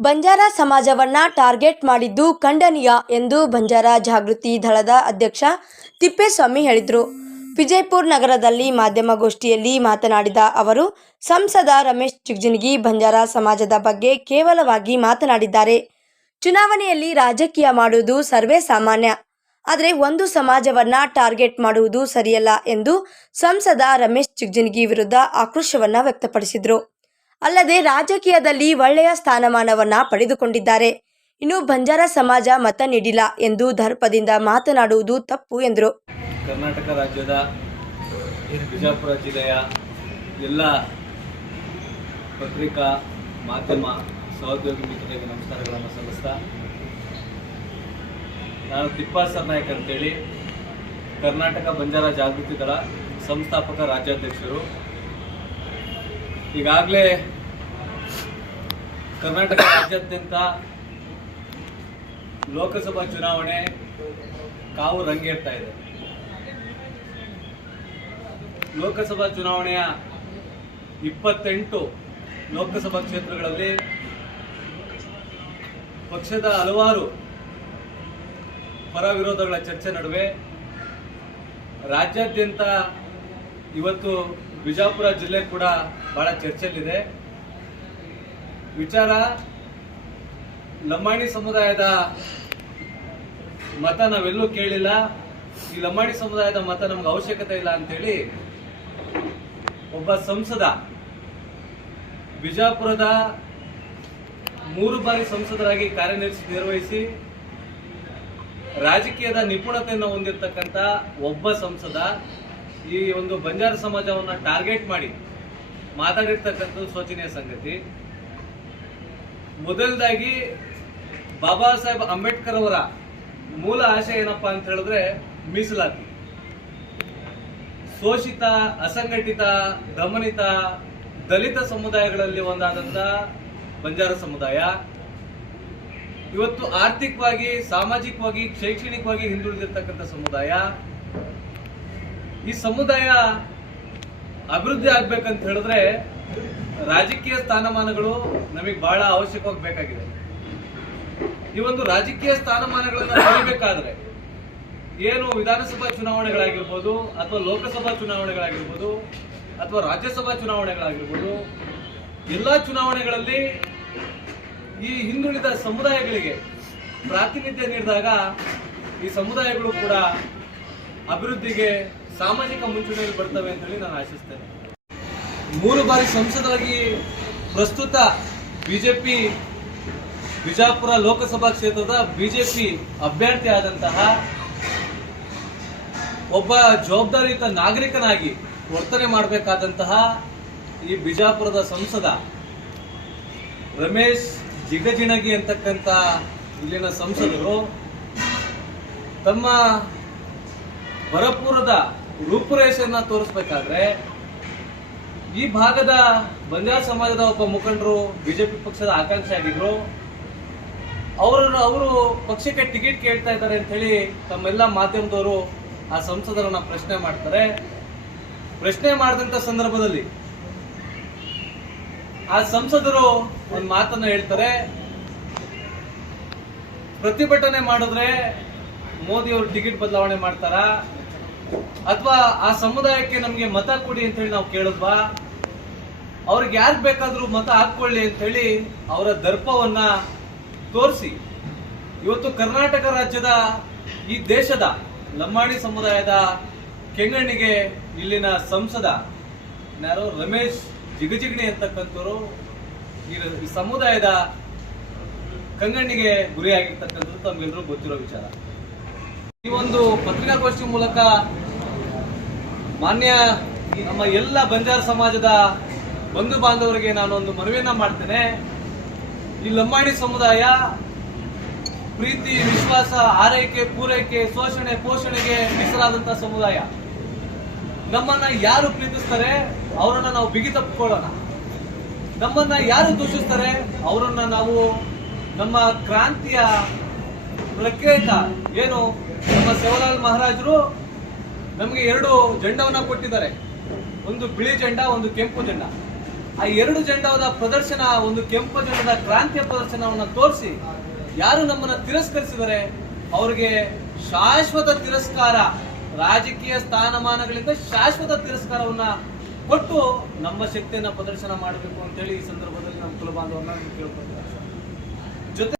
ಬಂಜಾರ ಸಮಾಜವನ್ನ ಟಾರ್ಗೆಟ್ ಮಾಡಿದ್ದು ಖಂಡನೀಯ ಎಂದು ಬಂಜಾರ ಜಾಗೃತಿ ದಳದ ಅಧ್ಯಕ್ಷ ತಿಪ್ಪೇಸ್ವಾಮಿ ಹೇಳಿದರು. ವಿಜಯಪುರ ನಗರದಲ್ಲಿ ಮಾಧ್ಯಮಗೋಷ್ಠಿಯಲ್ಲಿ ಮಾತನಾಡಿದ ಅವರು, ಸಂಸದ ರಮೇಶ್ ಚಿಗ್ಜಿನಗಿ ಬಂಜಾರ ಸಮಾಜದ ಬಗ್ಗೆ ಕೇವಲವಾಗಿ ಮಾತನಾಡಿದ್ದಾರೆ. ಚುನಾವಣೆಯಲ್ಲಿ ರಾಜಕೀಯ ಮಾಡುವುದು ಸರ್ವೇ ಸಾಮಾನ್ಯ. ಆದರೆ ಒಂದು ಸಮಾಜವನ್ನ ಟಾರ್ಗೆಟ್ ಮಾಡುವುದು ಸರಿಯಲ್ಲ ಎಂದು ಸಂಸದ ರಮೇಶ್ ಚಿಗ್ಜಿನಗಿ ವಿರುದ್ಧ ಆಕ್ರೋಶವನ್ನ ವ್ಯಕ್ತಪಡಿಸಿದರು. ಅಲ್ಲದೆ ರಾಜಕೀಯದಲ್ಲಿ ಒಳ್ಳೆಯ ಸ್ಥಾನಮಾನವನ್ನ ಪಡೆದುಕೊಂಡಿದ್ದಾರೆ. ಇನ್ನು ಬಂಜಾರ ಸಮಾಜ ಮತ ನೀಡಿಲ್ಲ ಎಂದು ದರ್ಪದಿಂದ ಮಾತನಾಡುವುದು ತಪ್ಪು, ಎಂದರು. ಕರ್ನಾಟಕ ರಾಜ್ಯದ ಬಿಜಾಪುರ ಜಿಲ್ಲೆಯ ಎಲ್ಲ ಪತ್ರಿಕಾ ಮಾಧ್ಯಮ ಸಹೋದ್ಯೋಗಿ ಮಿತ್ರರಿಗೆ ನಮಸ್ಕಾರಗಳನ್ನು ಸಲ್ಲಿಸ್ತಾ, ನಾನು ತಿಪ್ಪಾಸ ನಾಯಕ್ ಅಂತೇಳಿ, ಕರ್ನಾಟಕ ಬಂಜಾರ ಜಾಗೃತಿ ದಳ ಸಂಸ್ಥಾಪಕ ರಾಜ್ಯಾಧ್ಯಕ್ಷರು ಈಗಾಗಲೇ ಕರ್ನಾಟಕ ರಾಜ್ಯಾದ್ಯಂತ ಲೋಕಸಭಾ ಚುನಾವಣೆ ಕಾವು ರಂಗೇರ್ತಾ ಇದೆ. ಲೋಕಸಭಾ ಚುನಾವಣೆಯ ಇಪ್ಪತ್ತೆಂಟು ಲೋಕಸಭಾ ಕ್ಷೇತ್ರಗಳಲ್ಲಿ ಪಕ್ಷದ ಹಲವಾರು ಪರ ವಿರೋಧಗಳ ಚರ್ಚೆ ನಡುವೆ ರಾಜ್ಯಾದ್ಯಂತ ಇವತ್ತು ಬಿಜಾಪುರ ಜಿಲ್ಲೆ ಕೂಡ ಬಹಳ ಚರ್ಚೆಯಲ್ಲಿದೆ. ವಿಚಾರ, ಲಂಬಾಣಿ ಸಮುದಾಯದ ಮತ ನಾವೆಲ್ಲೂ ಕೇಳಿಲ್ಲ. ಈ ಲಂಬಾಣಿ ಸಮುದಾಯದ ಮತ ನಮ್ಗೆ ಅವಶ್ಯಕತೆ ಇಲ್ಲ ಅಂತೇಳಿ ಒಬ್ಬ ಸಂಸದ ಬಿಜಾಪುರದ ಮೂರು ಬಾರಿ ಸಂಸದರಾಗಿ ಕಾರ್ಯನಿರ್ವಹಿಸಿ ನಿರ್ವಹಿಸಿ ರಾಜಕೀಯದ ನಿಪುಣತೆಯನ್ನು ಹೊಂದಿರತಕ್ಕಂಥ ಒಬ್ಬ ಸಂಸದ ಈ ಒಂದು ಬಂಜಾರ ಸಮಾಜವನ್ನ ಟಾರ್ಗೆಟ್ ಮಾಡಿ ಮಾತಾಡಿರ್ತಕ್ಕಂಥದ್ದು ಶೋಚನೀಯ ಸಂಗತಿ. ಮೊದಲದಾಗಿ ಬಾಬಾ ಸಾಹೇಬ್ ಅಂಬೇಡ್ಕರ್ ಅವರ ಮೂಲ ಆಶಯ ಏನಪ್ಪಾ ಅಂತ ಹೇಳಿದ್ರೆ ಮೀಸಲಾತಿ. ಶೋಷಿತ, ಅಸಂಘಟಿತ, ದಮನಿತ, ದಲಿತ ಸಮುದಾಯಗಳಲ್ಲಿ ಒಂದಾದಂತ ಬಂಜಾರ ಸಮುದಾಯ. ಇವತ್ತು ಆರ್ಥಿಕವಾಗಿ, ಸಾಮಾಜಿಕವಾಗಿ, ಶೈಕ್ಷಣಿಕವಾಗಿ ಹಿಂದುಳಿದಿರ್ತಕ್ಕಂಥ ಸಮುದಾಯ. ಈ ಸಮುದಾಯ ಅಭಿವೃದ್ಧಿ ಆಗ್ಬೇಕಂತ ಹೇಳಿದ್ರೆ ರಾಜಕೀಯ ಸ್ಥಾನಮಾನಗಳು ನಮಗೆ ಬಹಳ ಅವಶ್ಯಕವಾಗಿ ಬೇಕಾಗಿದೆ. ಈ ಒಂದು ರಾಜಕೀಯ ಸ್ಥಾನಮಾನಗಳನ್ನ ಪಡಿಬೇಕಾದ್ರೆ ಏನು ವಿಧಾನಸಭಾ ಚುನಾವಣೆಗಳಾಗಿರ್ಬೋದು ಅಥವಾ ಲೋಕಸಭಾ ಚುನಾವಣೆಗಳಾಗಿರ್ಬೋದು ಅಥವಾ ರಾಜ್ಯಸಭಾ ಚುನಾವಣೆಗಳಾಗಿರ್ಬೋದು, ಎಲ್ಲಾ ಚುನಾವಣೆಗಳಲ್ಲಿ ಈ ಹಿಂದುಳಿದ ಸಮುದಾಯಗಳಿಗೆ ಪ್ರಾತಿನಿಧ್ಯ ನೀಡಿದಾಗ ಈ ಸಮುದಾಯಗಳು ಕೂಡ ಅಭಿವೃದ್ಧಿಗೆ ಸಾಮಾಜಿಕ ಮುಂಚೂಣಿಯಲ್ಲಿ ಬರ್ತವೆ ಅಂತ ಹೇಳಿ ನಾನು ಆಶಿಸ್ತೇನೆ. ಮೂರು ಬಾರಿ ಸಂಸದರಾಗಿ ಪ್ರಸ್ತುತ ಬಿಜೆಪಿ ಬಿಜಾಪುರ ಲೋಕಸಭಾ ಕ್ಷೇತ್ರದ ಬಿಜೆಪಿ ಅಭ್ಯರ್ಥಿ ಆದಂತಹ ಒಬ್ಬ ಜವಾಬ್ದಾರಿಯುತ ನಾಗರಿಕನಾಗಿ ವರ್ತನೆ ಮಾಡಬೇಕಾದಂತಹ ಈ ಬಿಜಾಪುರದ ಸಂಸದ ರಮೇಶ್ ಜಿಗಜಿಣಗಿ ಅಂತಕ್ಕಂಥ ಇಲ್ಲಿನ ಸಂಸದರು ತಮ್ಮ ಬರಪೂರದ ರೂಪುರೇಷೆಯನ್ನ ತೋರಿಸ್ಬೇಕಾದ್ರೆ ಈ ಭಾಗದ ಬಂಜಾರ ಸಮಾಜದ ಒಬ್ಬ ಮುಖಂಡರು ಬಿಜೆಪಿ ಪಕ್ಷದ ಆಕಾಂಕ್ಷಿ ಆಗಿದ್ರು. ಅವರು ಅವರು ಪಕ್ಷಕ್ಕೆ ಟಿಕೆಟ್ ಕೇಳ್ತಾ ಇದ್ದಾರೆ ಅಂತ ಹೇಳಿ ತಮ್ಮೆಲ್ಲ ಮಾಧ್ಯಮದವರು ಆ ಸಂಸದರನ್ನ ಪ್ರಶ್ನೆ ಮಾಡ್ತಾರೆ. ಪ್ರಶ್ನೆ ಮಾಡಿದಂತ ಸಂದರ್ಭದಲ್ಲಿ ಆ ಸಂಸದರು ಒಂದು ಮಾತನ್ನ ಹೇಳ್ತಾರೆ. ಪ್ರತಿಭಟನೆ ಮಾಡಿದ್ರೆ ಮೋದಿ ಅವರು ಟಿಕೆಟ್ ಬದಲಾವಣೆ ಮಾಡ್ತಾರ? ಅಥವಾ ಆ ಸಮುದಾಯಕ್ಕೆ ನಮ್ಗೆ ಮತ ಕೊಡಿ ಅಂತ ಹೇಳಿ ನಾವು ಕೇಳಿದ್ವಾ? ಅವ್ರಿಗೆ ಯಾರು ಬೇಕಾದ್ರೂ ಮತ ಹಾಕೊಳ್ಳಿ ಅಂತ ಹೇಳಿ ಅವರ ದರ್ಪವನ್ನ ತೋರಿಸಿ. ಇವತ್ತು ಕರ್ನಾಟಕ ರಾಜ್ಯದ ಈ ದೇಶದ ಲಂಬಾಣಿ ಸಮುದಾಯದ ಕೆಂಗಣ್ಣಿಗೆ ಇಲ್ಲಿನ ಸಂಸದ ಯಾರು ರಮೇಶ್ ಜಿಗಜಿಗಣಿ ಅಂತಕ್ಕಂಥವ್ರು. ಈ ಸಮುದಾಯದ ಕಂಗಣ್ಣಿಗೆ ಗುರಿಯಾಗಿರ್ತಕ್ಕಂಥದ್ದು ತಮ್ಗೆಲ್ಲರೂ ಗೊತ್ತಿರೋ ವಿಚಾರ. ಈ ಒಂದು ಪತ್ರಿಕಾಗೋಷ್ಠಿ ಮೂಲಕ ಮಾನ್ಯ ನಮ್ಮ ಎಲ್ಲ ಬಂಜಾರ ಸಮಾಜದ ಬಂಧು ಬಾಂಧವರಿಗೆ ನಾನು ಒಂದು ಮನವಿಯನ್ನ ಮಾಡ್ತೇನೆ. ಈ ಲಂಬಾಣಿ ಸಮುದಾಯ ಪ್ರೀತಿ, ವಿಶ್ವಾಸ, ಆರೈಕೆ, ಪೂರೈಕೆ, ಶೋಷಣೆ, ಪೋಷಣೆಗೆ ಮೀಸಲಾದಂತ ಸಮುದಾಯ. ನಮ್ಮನ್ನ ಯಾರು ಪ್ರೀತಿಸ್ತಾರೆ ಅವರನ್ನ ನಾವು ಬಿಗಿ ತಪ್ಪಿಕೊಳ್ಳೋಣ. ನಮ್ಮನ್ನ ಯಾರು ದೂಷಿಸ್ತಾರೆ ಅವರನ್ನ ನಾವು ನಮ್ಮ ಕ್ರಾಂತಿಯ ಪ್ರಖ್ಯಾತ ಏನು ನಮ್ಮ ಸೇವಲಾಲ್ ಮಹಾರಾಜರು ನಮಗೆ ಎರಡು ಜೆಂಡವನ್ನು ಕೊಟ್ಟಿದ್ದಾರೆ. ಒಂದು ಬಿಳಿ ಜೆಂಡ, ಒಂದು ಕೆಂಪು ಜೆಂಡ. ಆ ಎರಡು ಜೆಂಡದ ಪ್ರದರ್ಶನ, ಒಂದು ಕೆಂಪು ಜೆಂಡದ ಕ್ರಾಂತಿಯ ಪ್ರದರ್ಶನವನ್ನು ತೋರಿಸಿ ಯಾರು ನಮ್ಮನ್ನ ತಿರಸ್ಕರಿಸಿದರೆ ಅವರಿಗೆ ಶಾಶ್ವತ ತಿರಸ್ಕಾರ, ರಾಜಕೀಯ ಸ್ಥಾನಮಾನಗಳಿಂದ ಶಾಶ್ವತ ತಿರಸ್ಕಾರವನ್ನ ಕೊಟ್ಟು ನಮ್ಮ ಶಕ್ತಿಯನ್ನ ಪ್ರದರ್ಶನ ಮಾಡಬೇಕು ಅಂತೇಳಿ ಈ ಸಂದರ್ಭದಲ್ಲಿ ನಮ್ಮ ಕುಲಬಾಂಧವರನ್ನ ಕೇಳ್ಕೊಳ್ತಾರೆ ಜೊತೆ